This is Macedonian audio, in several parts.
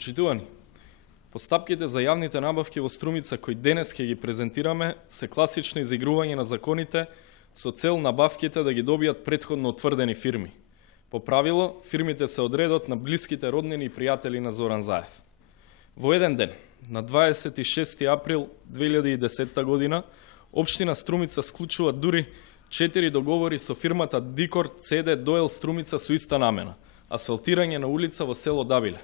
Почитувани, постапките за јавните набавки во Струмица кои денес ќе ги презентираме се класично изигрување на законите со цел набавките да ги добијат претходно утврдени фирми. По правило, фирмите се одредот на блиските роднини и пријатели на Зоран Заев. Во еден ден, на 26. април 2010 година, Општина Струмица склучува дури 4 договори со фирмата Дикор ЦД Доел Струмица со иста намена – асфалтирање на улица во село Дабиле.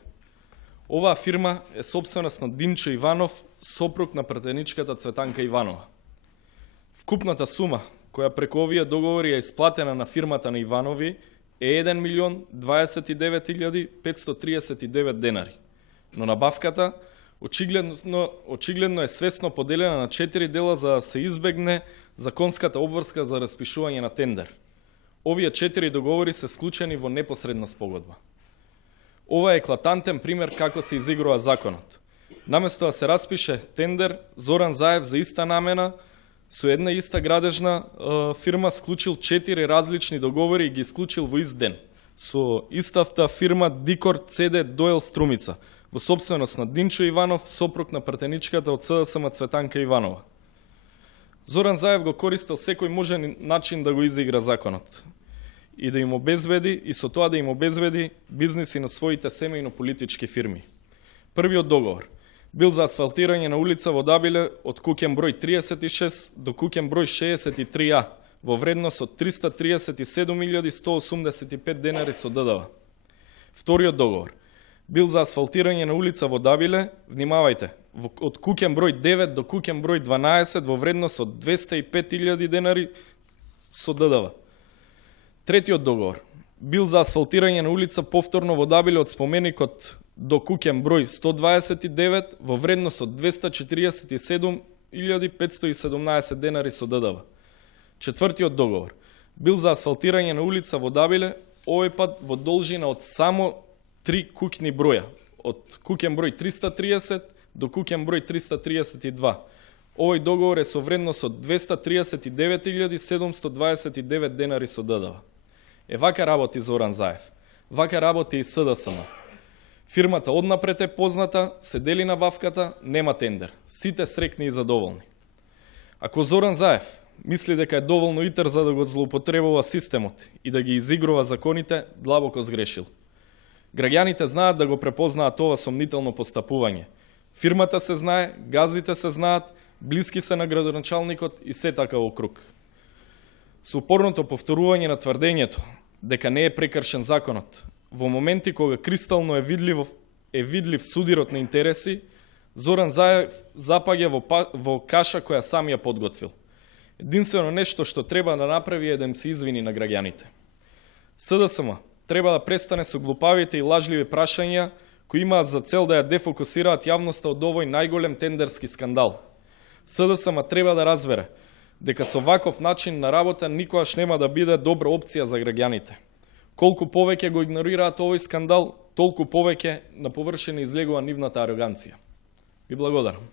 Оваа фирма е сопственост на Динчо Иванов, сопруг на пратеничката Цветанка Иванова. Вкупната сума, која преку овие договори е исплатена на фирмата на Иванови, е 1.029.539 денари. Но набавката очигледно е свесно поделена на 4 дела за да се избегне законската обврска за распишување на тендер. Овие 4 договори се склучени во непосредна спогодба. Ова е еклатантен пример како се изигрува законот. Наместо да се распише тендер, Зоран Заев за иста намена со една иста градежна фирма склучил 4 различни договори и ги склучил во ист ден со иставта фирма Дикор ЦД Доел Струмица во сопственост на Динчо Иванов, сопруг на пратеничката од СДСМ Цветанка Иванова. Зоран Заев го користел секој можен начин да го изигра законот и да им обезбеди, и со тоа да им обезбеди бизниси на своите семејно-политички фирми. Првиот договор бил за асфалтирање на улица во Дабиле од куќен број 36 до куќен број 63А во вредност од 337.185 денари со ДДВ. Вториот договор бил за асфалтирање на улица во Дабиле, внимавајте, од куќен број 9 до куќен број 12 во вредност од 205.000 денари со ДДВ. Третиот договор бил за асфалтирање на улица повторно во Дабиле од споменикот до куќен број 129 во вредност од 247.517 денари со ДДВ. Четвртиот договор бил за асфалтирање на улица во Дабиле, овој пат во должина од само 3 куќни броја, од куќен број 330 до куќен број 332. Овој договор е со вредност од 239.729 денари со ДДВ. Вака работи Зоран Заев. Вака работи и СДСМ. Фирмата однапред е позната, се дели набавката, нема тендер. Сите срекни и задоволни. Ако Зоран Заев мисли дека е доволно итер за да го злоупотребува системот и да ги изигрува законите, длабоко сгрешил. Граѓаните знаат да го препознаат ова сомнително постапување. Фирмата се знае, газдите се знаат, блиски се на градоначалникот и се така во круг. Со упорното повторување на тврдењето дека не е прекршен законот, во моменти кога кристално е видлив судирот на интереси, Зоран Заев запаѓа во каша која сам ја подготвил. Единствено нешто што треба да направи е да им се извини на граѓаните. СДСМ треба да престане со глупавите и лажливи прашања кои имаат за цел да ја дефокусираат јавноста од овој најголем тендерски скандал. СДСМ треба да разбере дека со ваков начин на работа никогаш нема да биде добра опција за граѓаните. Колку повеќе го игнорираат овој скандал, толку повеќе на површина излегува нивната ароганција. Ви благодарам.